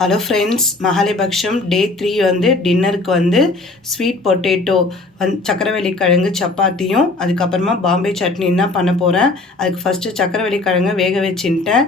Hello friends, மகாலயபக்ஷம் டே 3 வந்து டின்னருக்கு வந்து ஸ்வீட் பொட்டேட்டோ சக்கரவள்ளி கிழங்கு சப்பாத்தியும் அதுக்கப்புறமா பாம்பே சட்னின்னு தான் பண்ண போகிறேன். அதுக்கு ஃபஸ்ட்டு சக்கரவள்ளி கிழங்கு வேக வச்சுட்டேன்.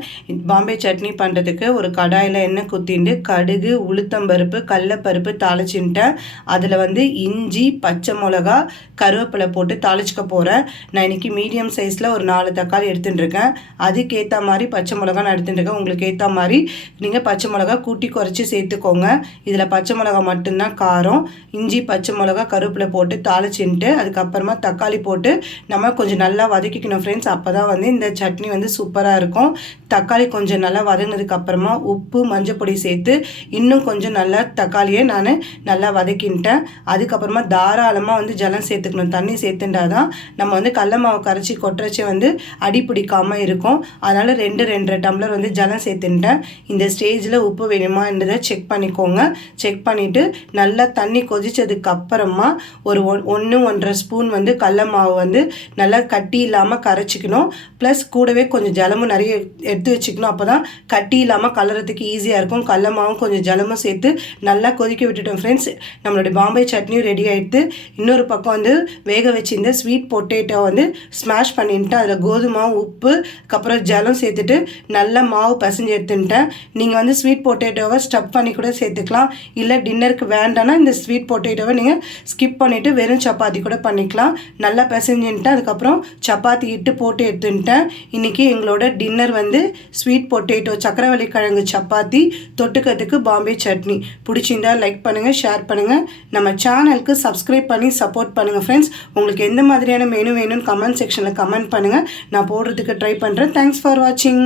பாம்பே சட்னி பண்ணுறதுக்கு ஒரு கடாயில் எண்ணெய் குத்திண்டு கடுகு, உளுத்தம்பருப்பு, கடலப்பருப்பு தாளிச்சுட்டேன். அதில் வந்து இஞ்சி, பச்சை மிளகா, கருவேப்பிலை போட்டு தாளிச்சிக்க போகிறேன். நான் இன்றைக்கி மீடியம் சைஸில் ஒரு 4 தக்காளி எடுத்துட்டுருக்கேன். அதுக்கேற்ற மாதிரி பச்சை மிளகா நான் எடுத்துட்டுருக்கேன். உங்களுக்கு ஏற்ற மாதிரி நீங்கள் பச்சை மிளகா கூட்டி குறைச்சி சேர்த்துக்கோங்க. இதில் பச்சை மிளகா மட்டும்தான் காரம். இஞ்சி, பச்சை மிளகா, கருவேப்பிலை போட்டு தாளிச்சுட்டு அதுக்கப்புறமா தக்காளி போட்டு நம்ம கொஞ்சம் நல்லா வதக்கிக்கணும் ஃப்ரெண்ட்ஸ். அப்போ தான் வந்து இந்த சட்னி வந்து சூப்பராக இருக்கும். தக்காளி கொஞ்சம் நல்லா வதங்கினதுக்கப்புறமா உப்பு, மஞ்சள் பொடி சேர்த்து இன்னும் கொஞ்சம் நல்லா தக்காளியை நான் நல்லா வதக்கின்ட்டேன். அதுக்கப்புறமா தாராளமாக வந்து ஜலம் சேர்த்துக்கணும். தண்ணி சேர்த்துட்டா தான் நம்ம வந்து கடல மாவு கரைச்சி கொட்டுறச்சி வந்து அடி பிடிக்காமல் இருக்கும். அதனால் 2 டம்ளர் வந்து ஜலம் சேர்த்துட்டேன். இந்த ஸ்டேஜில் உப்பு வேணுமான்றதை செக் பண்ணிக்கோங்க. செக் பண்ணிவிட்டு நல்லா தண்ணி கொதித்ததுக்கப்புறமா ஒரு 1-1.5 ஸ்பூன் வந்து கடல மாவு வந்து நல்லா கட்டி இல்லாமல் கரைச்சிக்கணும். ப்ளஸ் கூடவே கொஞ்சம் ஜலமும் நிறைய எடுத்து வச்சுக்கணும். அப்போ தான் கட்டி இல்லாமல் கலரத்துக்கு ஈஸியாக இருக்கும். கடல மாவும் கொஞ்சம் ஜலமும் சேர்த்து நல்லா கொதிக்க விட்டுட்டோம் ஃப்ரெண்ட்ஸ். நம்மளுடைய பாம்பே சட்னியும் ரெடி ஆகிடுது. இன்னொரு பக்கம் வந்து வேக வச்சிருந்த ஸ்வீட் பொட்டேட்டோ வந்து ஸ்மாஷ் பண்ணிட்டு அதில் கோதுமாவும், உப்பு, அப்புறம் ஜலம் சேர்த்துட்டு நல்லா மாவு பசைஞ்சு எடுத்துட்டேன். நீங்கள் வந்து ஸ்வீட் பொட்டேட்டோவை ஸ்டப் பண்ணி கூட சேர்த்துக்கலாம். இல்லை டின்னருக்கு வேண்டாம்னா இந்த ஸ்வீட் பொட்டேட்டோவை நீங்கள் ஸ்கிப் பண்ணிவிட்டு வெறும் சப்பாத்தி கூட பண்ணிக்கலாம். நல்லா பிசைஞ்சுட்டு அதுக்கப்புறம் சப்பாத்தி இட்டு போட்டு எடுத்துட்டேன். இன்றைக்கி எங்களோட டின்னர் வந்து ஸ்வீட் பொட்டேட்டோ சக்கரவள்ளி கிழங்கு சப்பாத்தி, தொட்டுக்கிறதுக்கு பாம்பே சட்னி. பிடிச்சிருந்தா லைக் பண்ணுங்கள், ஷேர் பண்ணுங்கள். நம்ம சேனலுக்கு சப்ஸ்கிரைப் பண்ணி சப்போர்ட் பண்ணுங்கள் ஃப்ரெண்ட்ஸ். உங்களுக்கு எந்த மாதிரியான மெனு வேணும்னு கமெண்ட் செக்ஷனில் கமெண்ட் பண்ணுங்கள். நான் போடுறதுக்கு ட்ரை பண்ணுறேன். தேங்க்ஸ் ஃபார் வாட்சிங்.